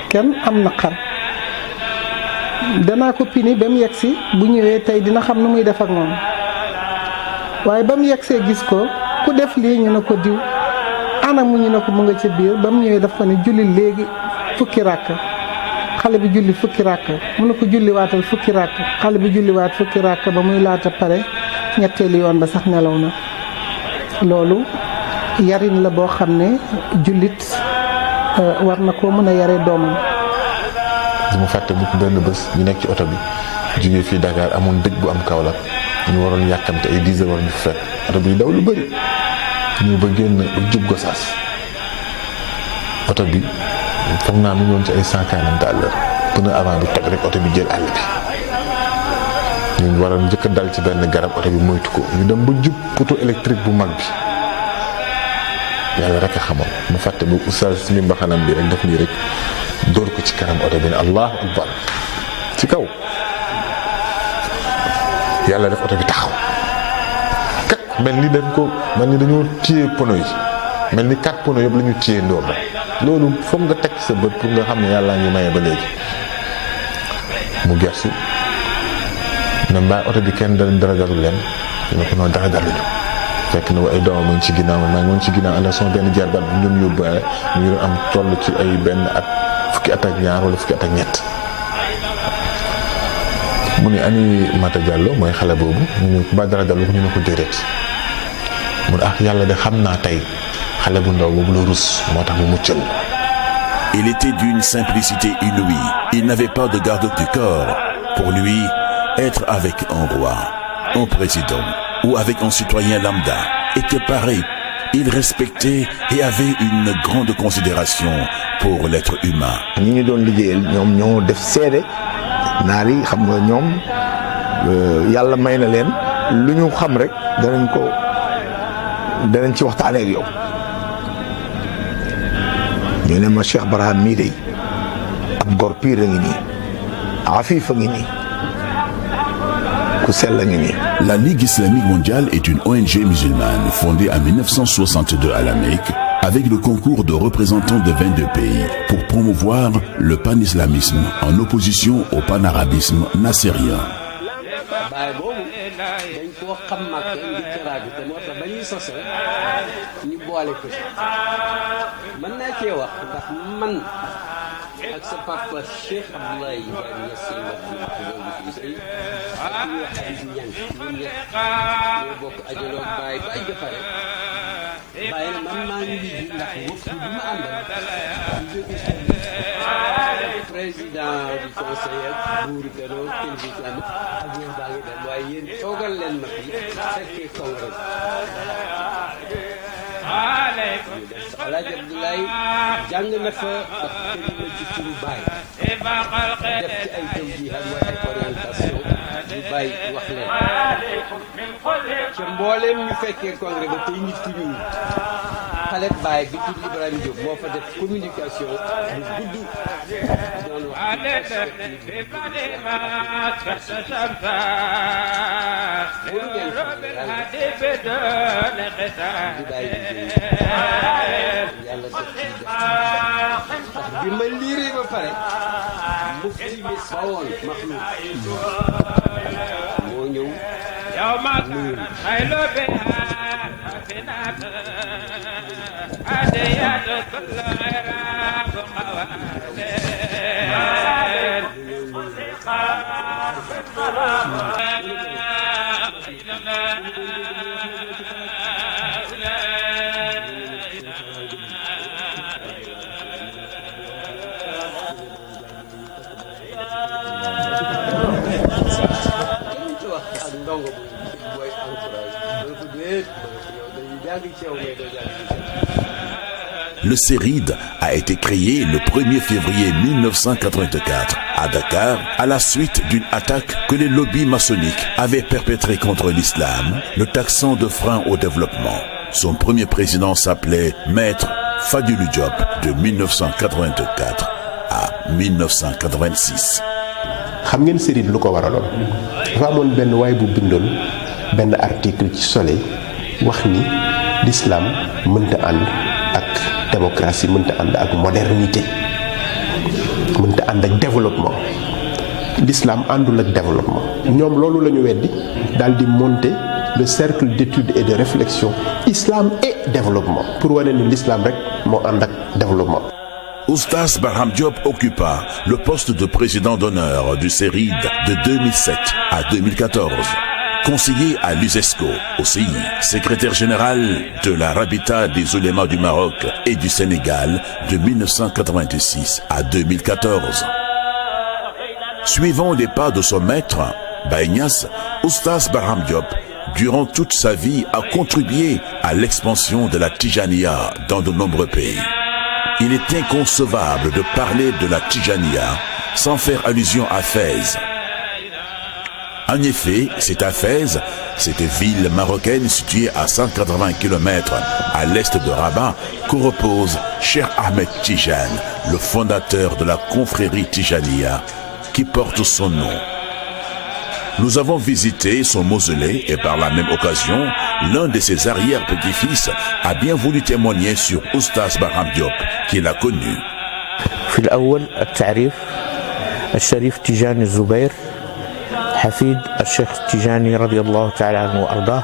kenn am naqar danaa ko pini ba mu yegsi bu ñëwee tey dina xam nu muy def ak moom waaye ba mu yegsee gis ko ku def lii ñu ne ko diw anamu ñu ne ko mu nga ca biir ba mu ñëwee daf ko ne julli léegi fukki ràkk xale bi julli fukki ràkk mu ne ko julli waatal fukki ràkk xale bi julli waat fukki ràkk ba muy laata pare ñetteelu yoon ba sax nelaw na loolu yarin la boo xam ne jullit war na koo mën a yare doomam. du ma fàtte bu benn bés ñu nekk ci oto bi jógee fii Dakar amoon dëj bu am Kaolack ñu waroon yàkkamte ay 10 heures war ñu fekk oto bi daw lu bëri ñu ba génn ba jub Gosaas oto bi foog naa mu ñoon ci ay 140 à l'heure pneu avant bi toj rek oto bi jël àll bi ñu waroon njëkk a dal ci benn garab oto bi moytu ko ñu dem ba jub poteau électrique bu mag bi yàlla rek a xamoon mu fàtte bu oustaz simi mbaxanam bi rek def nii rek dóor ko ci kanam oto bi ne allahu akbar ci kaw yàlla def oto bi taxaw kat mel ni dañoo téye pono yi mel ni 4 pono yëpp la ñu téye ndoor la loolu foog nga teg sa bët pour nga xam ne yàllaa ngi maye ba léegi mu gersu ne mbaa oto bi kenn dara dalul leen ñu ne ko noonu dara daluñu fekk na ay doomam a ngi ci ginnaaw maa ngi woon ci ginnaaw ànd ak sama benn jarbaat bu ñu doon yóbbaale ñu ngi doon am toll ci ay benn at fukki at ak ñaar wala fukki at ak ñett mu ne ani Mata Diallo mooy xale boobu ñu ne ba dara dalu ko ñu ne ko déedéet mu ne ak yàlla de xam naa tey xale bu ndaw boobu la rus moo tax mu muccal. Il était d'une simplicité inouïe. Il n'avait pas de garde du corps. Pour lui, être avec un roi, un président ou avec un citoyen lambda était pareil. Il respectait et avait une grande considération pour l'être humain. ñi ñu doon liggéeyal ñoom ñoo def seede naar yi xam nga ñoom yàlla may na leen lu ñu xam rek danañ ci waxtaanee ak yow. ñu ne ma Cheikh Barham mii de ab gor piir a ngi nii afiif a ngi nii ku sell a ngi nii. La Ligue islamique mondiale est une ONG musulmane fondée en 1962 à la Mecque avec le concours de représentants de 22 pays pour promouvoir le panislamisme en opposition au panarabisme nassérien. baay boobu dañ koo xam mag indi ci rajo te moo tax ba ñuy sosee ñu boole ko ci mën naa cee wax ndax man ak sa papa Cheikh Abdoulaye Ibrahima Niass ak ñu wax Habib Niang ñun ñëpp ñoo bokk ajaloo baay ba aj pare bàyyi na man maa ngi liggéey ndax wëpp bi ma àndal président du conseil ak buuru Kano télévision islamique ak ñoom baa ngi dem waaye yéen toogal leen ma fi fekkee congrès ñu def sa Alaaji Abdoulaye jàng na fa ak kalima ci turu baay def ci ay tawjihat mooy ay orientation yu bàyyi wax leen ca mbooleem ñu fekkee congrès ba tey nit ku ñuul xale baay bi tudd Ibrahima Diop moo fa def communication bu gudd doon wax bi ma liiree ba pare mufti bi bawoon Maxluuf moo ñëw nuyu ndongo booy encourage donc déet yow dañuy jàng ci yow mais doo jàng ci Le CERID a été créé le 1er février 1984 à Dakar à la suite d'une attaque que les lobbies maçonniques avaient perpétrée contre l'islam, le taxant de frein au développement. Son premier président s'appelait Maître Fadilou Diop de 1984 à 1986. xam ngeen CERID lu ko waraloon dafa amoon benn waay bu bindoon benn article ci Soleil wax ni l'islam mënta ànd ak démocratie mënta ànd ak modernité mënta ànd ak développement l'islam àndul ak développement ñoom loolu la ñu weddi daal di monter le cercle d'études et de réflexion islam et développement pour wane ni l'islam rek moo ànd ak développement. Oustaz Barham Diop occupa le poste de président d'honneur du CERID de 2007 à 2014. Conseiller à l'USESCO, aussi secrétaire général de la Rabita des oulémas du Maroc et du Sénégal de 1986 à 2014. Suivant les pas de son maître, Baye Niass, Oustaz Barham Diop, durant toute sa vie, a contribué à l'expansion de la Tijaniya dans de nombreux pays. Il est inconcevable de parler de la Tijaniya sans faire allusion à Fès. En effet, c'est à Fès, cette ville marocaine située à 180 km à l'est de Rabat, que repose Cheikh Ahmed Tidiane, le fondateur de la confrérie Tijaniya, qui porte son nom. Nous avons visité son mausolée et par la même occasion, l'un de ses arrière-petits-fils a bien voulu témoigner sur Oustaz Barham Diop, qu'il a connu. في الأول التعريف الشريف تيجاني الزبير حفيد الشيخ التيجاني رضي الله تعالى عنه وأرضاه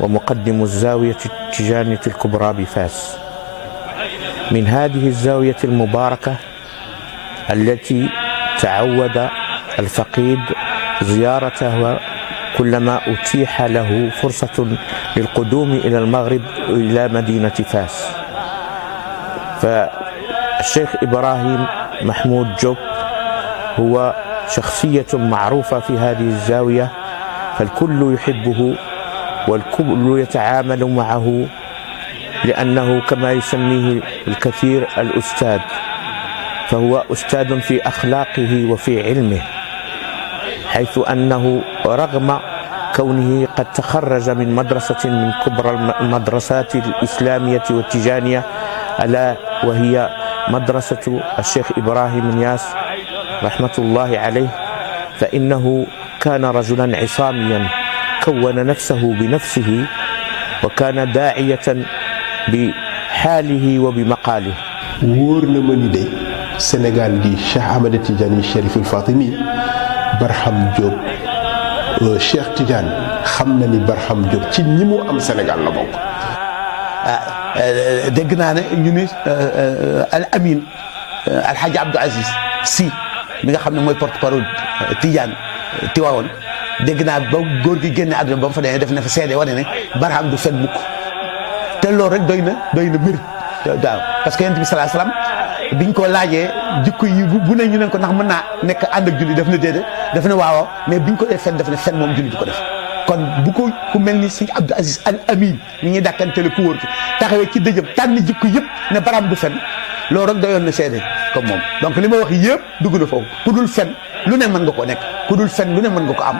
ومقدم الزاوية التيجانية الكبرى بفاس. من هذه الزاوية المباركة التي تعود الفقيد زيارتها كلما أتيح له فرصة للقدوم إلى المغرب إلى مدينة فاس. فالشيخ إبراهيم محمود جوب هو شخصية معروفة في هذه الزاوية، فالكل يحبه والكل يتعامل معه لأنه كما يسميه الكثير الأستاذ، فهو أستاذ في أخلاقه وفي علمه، حيث أنه رغم كونه قد تخرج من مدرسة من كبرى المدرسات الإسلامية والتيجانية ألا وهي مدرسة الشيخ إبراهيم نياس رحمة الله عليه، فإنه كان رجلا عصاميا كون نفسه بنفسه وكان داعية بحاله وبمقاله. wóor na ma ni de Sénégal gi Cheikh Ahmed Tidiane Chérif El Fatimi Barham Diop Cheikh Tidiane xam na ni Barham Diop ci ñi mu am Sénégal la bokk. dégg naa ne ñu ni Al Amin Alhaji Abdou Aziz Sy mi nga xam ne mooy porte-parole Tidiane Tiwaawoon dégg naa ba góor gi génne àdduna ba mu fa demee def na fa seede wane ne Barham du fen mukk te loolu rek doy na mérite waaw parce que yonent bi sallallahu alayhi wasallam biñ ko laajee jikko yi bu ne ñu ne ko ndax mën naa nekk ànd ak julli def na déedéet def na waaw mais biñ ko def fen def na fen moom julli du ko def kon bu ko ku mel ni sëñ Abdou Aziz Al Amin mi ñuy dàkkantele ku wóor ki taxawee ci dëjëm tànn jikko yëpp ne Barham du fen loolu rek doyoon na seede comme moom donc li ma wax yëpp dugg na foofu ku dul fen lu ne mën nga ko nekk ku dul fen lu ne mën nga ko am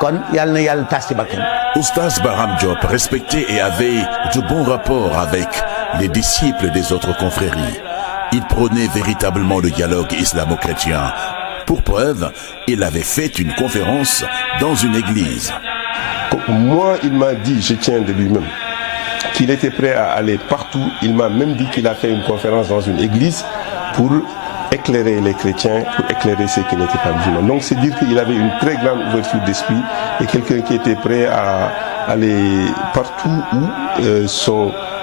kon yàlla na yàlla taas ci barkeem. Oustaz Barham Diop respectait et avait de bons rapports avec les disciples des autres confréries. Il prônait véritablement le dialogue islamo-chrétien. Pour preuve, il avait fait une conférence dans une église. Moi, il m'a dit, je tiens de lui-même, qu'il était prêt à aller partout. Il m'a même dit qu'il a fait une conférence dans une église pour éclairer les chrétiens, pour éclairer ceux qui n'étaient pas musulmans. Donc c'est dire qu'il avait une très grande ouverture d'esprit et quelqu'un qui était prêt à aller partout où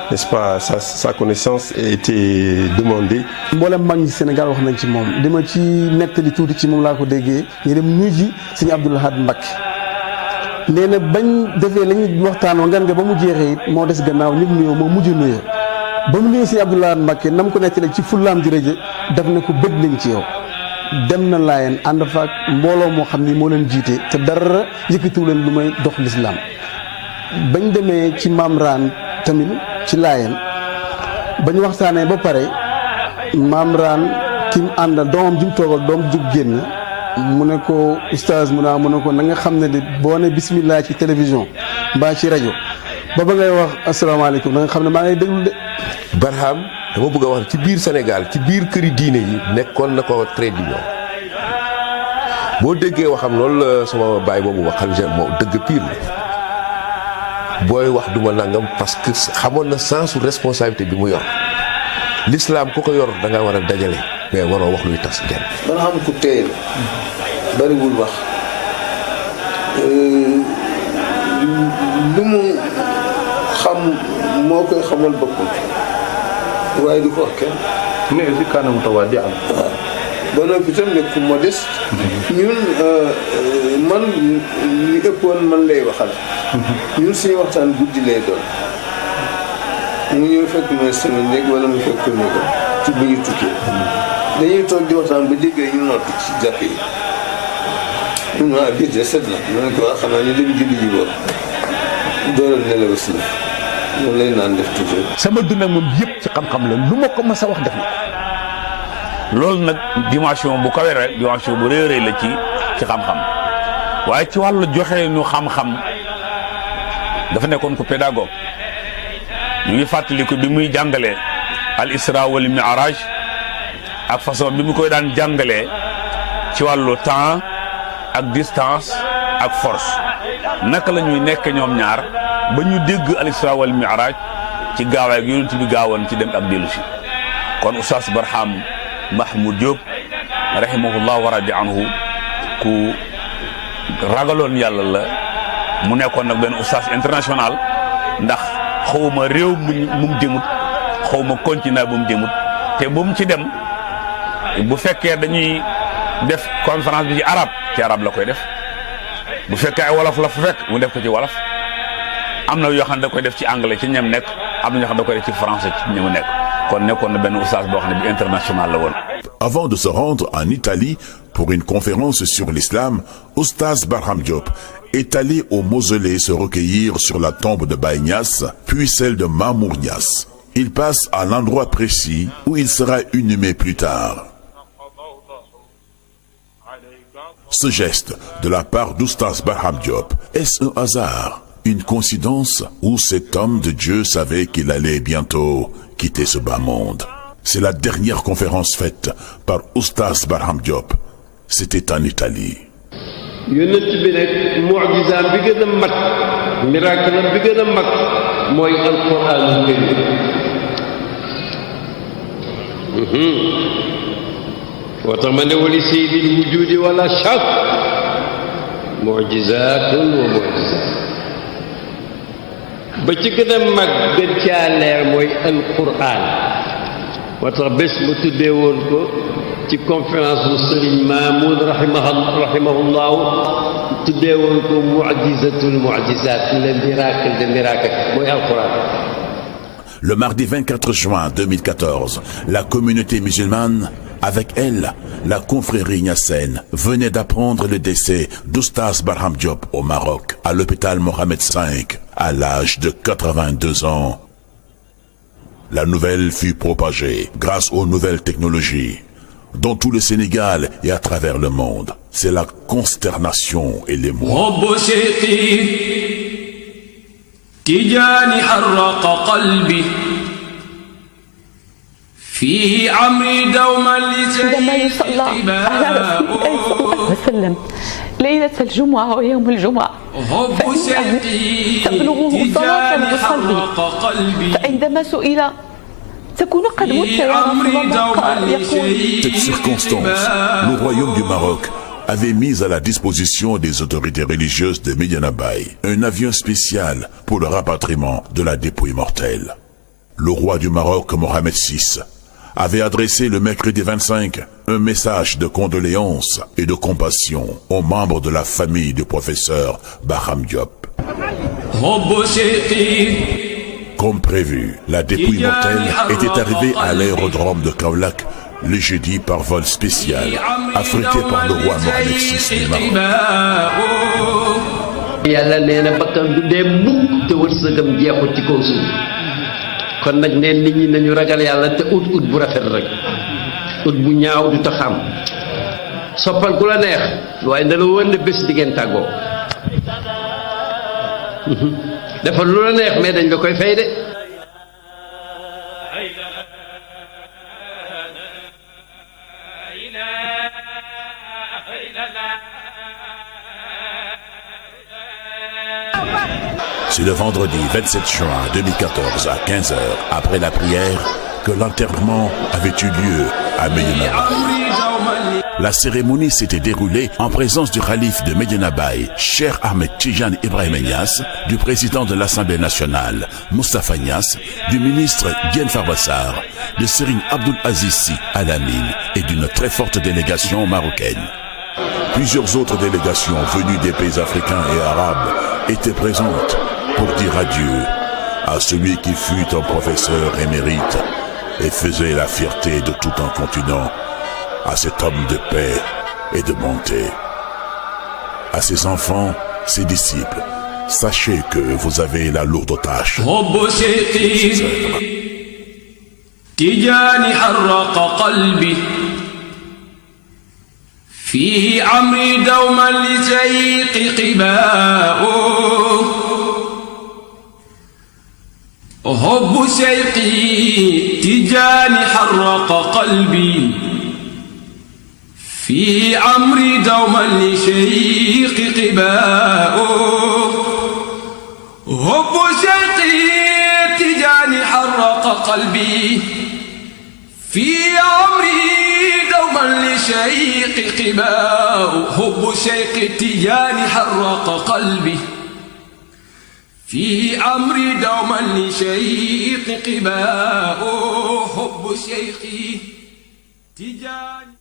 n'est-ce pas, sa connaissance était demandée. mboolem mag ñi Sénégal wax nañ ci moom dama ci nettali tuuti ci moom laa ko déggee ñu dem nuyu ji sëñ Abdou Lahad Mbacké nee na bañ defee la ñu waxtaanoo ngan nga ba mu jeexee it moo des gannaaw nit nuyoo moo mujj nuyoo ba mu nuyoo sëñ Abdou Lahad Mbacké nam ko nettali ci fullaam di rëje daf ne ko bëgg nañ ci yow dem na Laayeen ànd fa ak mbooloo moo xam ni moo leen jiite te dara yëkkatiwu leen lu may dox lislaam bañ demee ci Maam Raan tamit ci Laayeen ba ñu waxtaanee ba pare maam raan ki mu àndal doomam ji mu toogal doom jug génn mu ne ko oustaz mu ne ko na nga xam ne de boo ne bismillah ci télévision mbaa ci rajo ba ngay wax asalaamaaleykum na nga xam ne maa ngay déglu de. Barham dama bëgg a wax ci biir Sénégal ci biir këri diine yi nekkoon na ko trait d'union boo déggee waxam loolu la sama baay boobu wax xam moo dëgg pire la booy wax duma nangam parce que xamoon na sensu responsabilité bi mu yor l'islam ku ko yor da nga war a dajale mais waroo wax luy tas kenn. Barham ku tey la bariwul wax lu mu xam moo koy xamal boppam waaye du ko wax kenn. mais aussi kaanam tawaadi am. waaw ba noppi itam nekk ku modeste. ñun man li ëppoon man lay waxal. ñun suñu waxtaan guddi lay doon. mu ñëw fekk ma sama néeg wala mu fekk néegam ci bu ñu tukkee. dañuy toog di waxtaan ba déggee ñu noppi ci jàkk yi. ñun waa biir de set na ma ne ko waa xanaa ñu dem julli ji boobu. dooleel nelaw si la. loolu lay naan def toujours. sama dund ak moom yëpp ci xam-xam la lu ma ko mas a wax def na ko. loolu nag dimension bu kawe rek dimension bu rëy rëy la ci xam-xam waaye ci wàllu joxe nu xam-xam dafa nekkoon ko pédagogue ñu ngi fàttaliku bi muy jàngalee al isra wal mi'raj ak façon bi mu koy daan jàngalee ci wàllu temps ak distance ak force naka la ñuy nekk ñoom ñaar ba ñu dégg al isra wal mi'raj ci gaawaay ak yonent bi gaawoon ci dem ak dellu si kon oustaz Barham Mahmoud Diop rahimahullah wa radi anhu ku ragaloon yàlla la mu nekkoon nag benn oustaz international ndax xawma réew mu demut xawma continent bu mu demut te bu mu ci dem bu fekkee dañuy def conférence bi ci arab la koy def bu fekkee ay wolof la fa fekk mu def ko ci wolof am na yoo xam ne da koy def ci anglais ci ñam nekk am na ñoo xam ne da koy def ci français ci ñamu nekk kon nekkoon na benn oustaz boo xam ne bi international la woon. Avant de se rendre en Italie pour une conférence sur l'islam, Oustaz Barham Diop est allé au mausolée se recueillir sur la tombe de Baye Niass, puis celle de Mamour Niass. Il passe à l'endroit précis où il sera inhumé plus tard. Ce geste de la part d'Oustaz Barham Diop, est-ce un hasard, une coïncidence, ou cet homme de Dieu savait qu'il allait bientôt quitter ce bas monde? C'est la dernière conférence faite par Oustaz Barham Diop. C'était en Italie. yonent bi nag mu'jizaam bi gën a mag miracle bi gën a mag mooy alquraanul karim moo tax ma ne wali sayyidil wujudi wala shak mu'jizaatun wa mu'jizaat ba ci gën a mag gën caa leer mooy alquraan moo tax bés mu tuddee woon ko ci conférence bu Serigne Mamoun rahimahullahu tuddee woon ko mu'jizatul mu'jizat le miracle de miracle mooy alquran. Le mardi 24 juin 2014, la communauté musulmane, avec elle, la confrérie Niassène, venait d'apprendre le décès d'Oustaz Barham Diop au Maroc, à l'hôpital Mohamed V, à l'âge de 82 ans. La nouvelle fut propagée grâce aux nouvelles technologies dans tout le Sénégal et à travers le monde. C'est la consternation et l'émoi. تجاني حرق قلبي فيه عمري دوما عندما يصلى على رسول الله صلى الله عليه وسلم ليلة الجمعة ويوم الجمعة فإنه تبلغه صلاة وصلي فعندما سئل تكون قد مت يا رسول الله قال يقول Cette circonstance, le royaume du Maroc avait mis à la disposition des autorités religieuses de Médina Baye un avion spécial pour le rapatriement de la dépouille mortelle. Le roi du Maroc, Mohamed VI, avait adressé le mercredi 25 un message de condoléances et de compassion aux membres de la famille du professeur Barham Diop. Comme prévu, la dépouille mortelle était arrivée à l'aérodrome de Kaolack le jeudi par vol spécial, affrété par le roi Mohamed VI du Maroc. yàlla nee na bakkan du dee mukk te wërsëgam jeexul ci kaw suuf kon nag neen nit ñi nañu ragal yàlla te ut bu rafet rek ut bu ñaaw du tax am soppal ku la neex waaye na la wër ne bés di ngeen tàggoo defal lu la neex mais dañ la koy fay de C'est le vendredi 27 juin 2014 à 15h, après la prière, que l'enterrement avait eu lieu à Medina Baye. La cérémonie s'était déroulée en présence du khalife de Medina Baye, Cheikh Ahmed Tidiane Ibrahima Niass, du président de l'Assemblée nationale, Moustapha Niass, du ministre Diène Farba Sarr, de Serigne Abdoul Aziz Sy Al Amine et d'une très forte délégation marocaine. Plusieurs autres délégations venues des pays africains et arabes étaient présentes pour dire adieu à celui qui fut un professeur émérite et faisait la fierté de tout un continent, à cet homme de paix et de bonté. À ses enfants, ses disciples, sachez que vous avez la lourde tâche. تجاني حرق قلبي فيه عمري دوما لزيق قباؤه حب شيقي تجاني حرق قلبي في عمري دوما لشيق قباؤه حب شيقي تجاني حرق قلبي في عمري دوما لشيق قباؤه حب شيق تجاني حرق قلبي في أمري دوما لشيق قباؤه حب شيخي تجاني